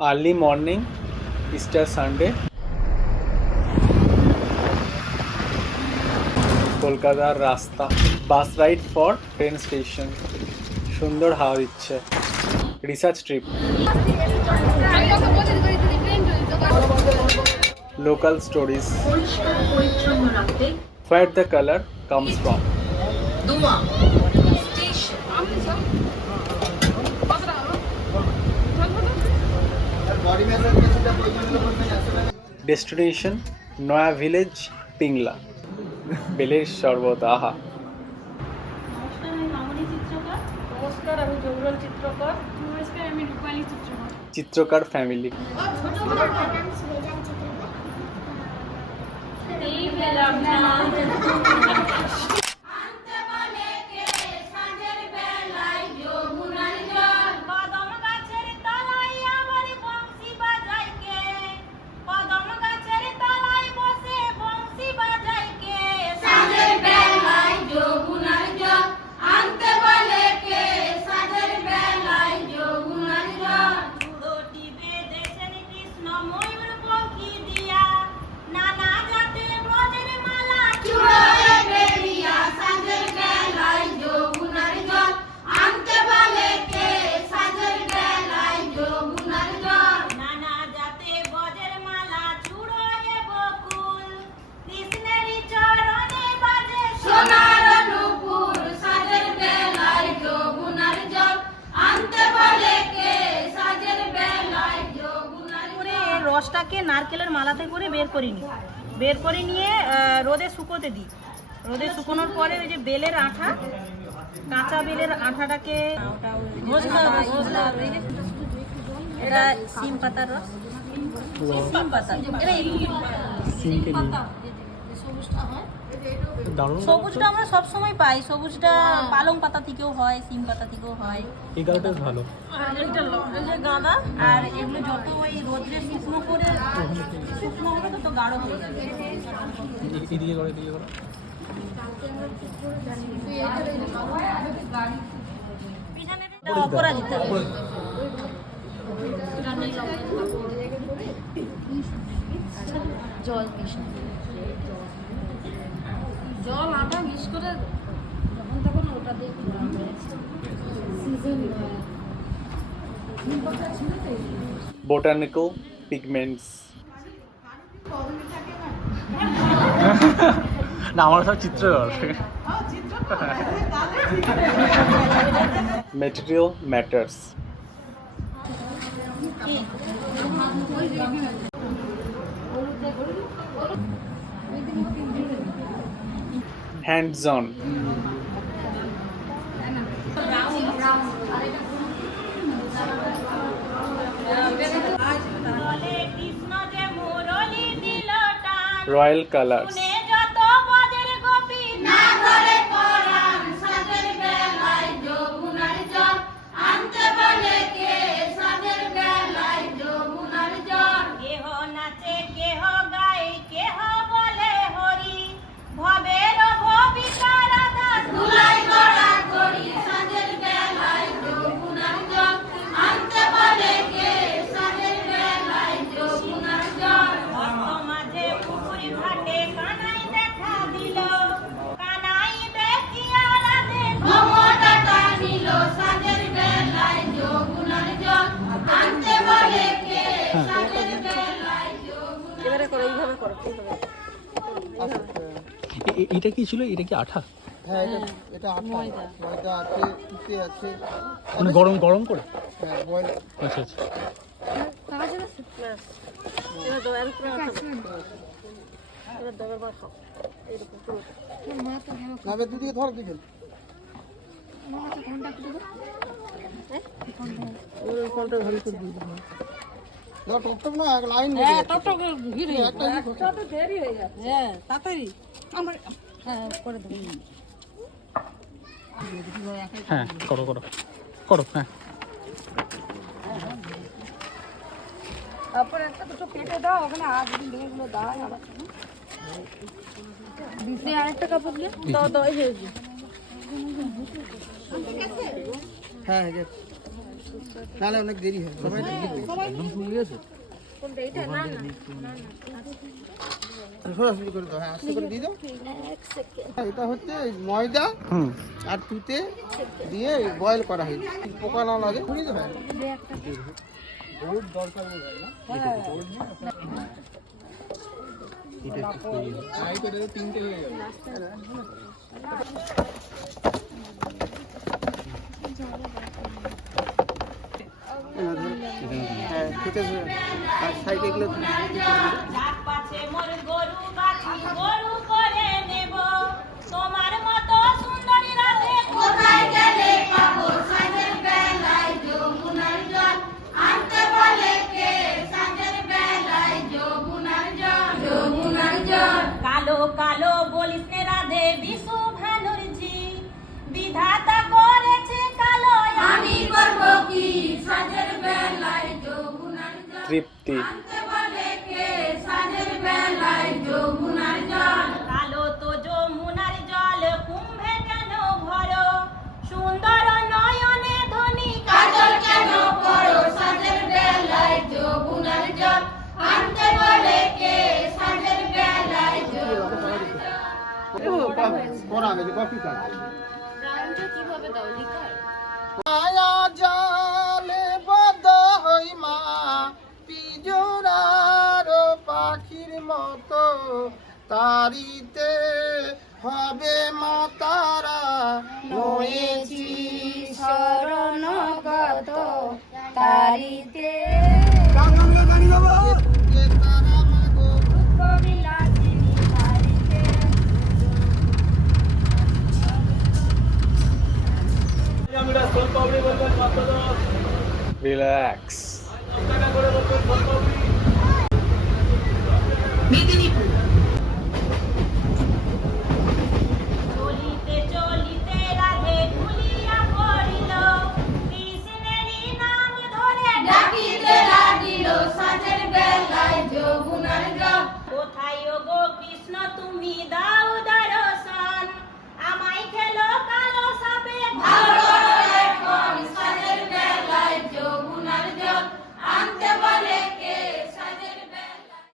Early morning, Easter Sunday, কলকাতার রাস্তা, বাস ride for train station, সুন্দর হাওয়া দিচ্ছে, research trip, local stories, where the color comes from. Destination Noya Village, Pingla. বেলের শরবত, আহা। নমস্কার, আমি মামনি চিত্রকর। নমস্কার, আমি জৌরল চিত্রকর। নমস্কার, আমি রূপালী চিত্রকর। চিত্রকর ফ্যামিলি। এই পেলাম না। রসটাকে নারকেলের মালাতে করে বের করে নিয়ে রোদে শুকোতে দিই। রোদে শুকোনোর পরে ওই যে বেলের আঠা, কাঁচা বেলের আঠাটাকে এটা সিম পাতার রস, সিম পাতা, সবুজটা আমরা সব সময় পাই। সবুজটা পালং পাতা থেকেও হয়, সিম পাতা থেকেও হয়। এই কালারটা ভালো। গাঁদা আর এগুলো যত ওই রোদ্রে শুকনো করে শুকনো হবে তত গাঢ় হয়ে যাবে। এদিকে করো, এদিকে করো। অপরাজিতা জল আটা মিক্স করে যখন তখন ওটা দিয়ে Botanical pigments. না, আমার সব চিত্রকর। Material matters. Hands on. Royal colors. এটা কি ছিল? এটা কি আঠা? হ্যাঁ, এটা আঠা, ময়দা আছে, পিঠে আছে। মানে গরম গরম করে? হ্যাঁ, বয়েল। আচ্ছা আচ্ছা। নাবে দুদিকে ধর দিকে। ফোনটা ভালো করে দিয়ে দিন। না, টপ না, এক লাইন নেবে। হ্যাঁ, টপ ঘিরে একটা তো দেরি হয়ে যাচ্ছে। হ্যাঁ, তাড়াতাড়ি আমার হ্যাঁ করে দেব। হ্যাঁ, করো করো করো। হ্যাঁ, তারপর একটা দুটো কেটে দাও, ওখানে আর গুলো দাও। আবার দিতে আরেকটা কাপড় দিয়ে দাও দাও। এই যে হ্যাঁ, নাহলে অনেক দেরি হয়। সবাই সরাসরি করে দাও, হ্যাঁ আস্তে করে দিয়ে দাও। এটা হচ্ছে ময়দা আর তুতে দিয়ে বয়েল করা হয়, পোকা না লাগে। পুরি তো হয় দরকার তিনটে হয়ে যাবে। হ্যাঁ খেতে আর সাইডে এগুলো ডাক পাছে মোর গরু বাছি গরু করে নেব তোমার মতো সুন্দরী রাধে কোথায় গেলে পাবো সাজের বেলায় যমুনার জল আনতে বলে কে সাজের বেলায় যমুনার জল কালো কালো বলিস নে রাধে বিশু ভানুরজি বিধাতা করেছে কালো আমি করব কি সাজের বেলায় যমুনার জল তৃপ্তি কালো তো যমুনার জল কুম্ভে কেন ভরো সুন্দর নয়নে ধনী কাজল কেন করো সাজের বেলায় যমুনার জল আনতে বলে কে সাজের বেলায় যমুনার জল করা হবে কপি কাজ। রাউন্ডটা কিভাবে দাও লিখার মায়া জালে বদ্ধ হই মা পিজরার পাখির মতো তারিতে হবে মা তারা নয়েছি শরণগত তারিতে তারা মাগো কবিলাসিনী তারিতে রিল্যাক্স।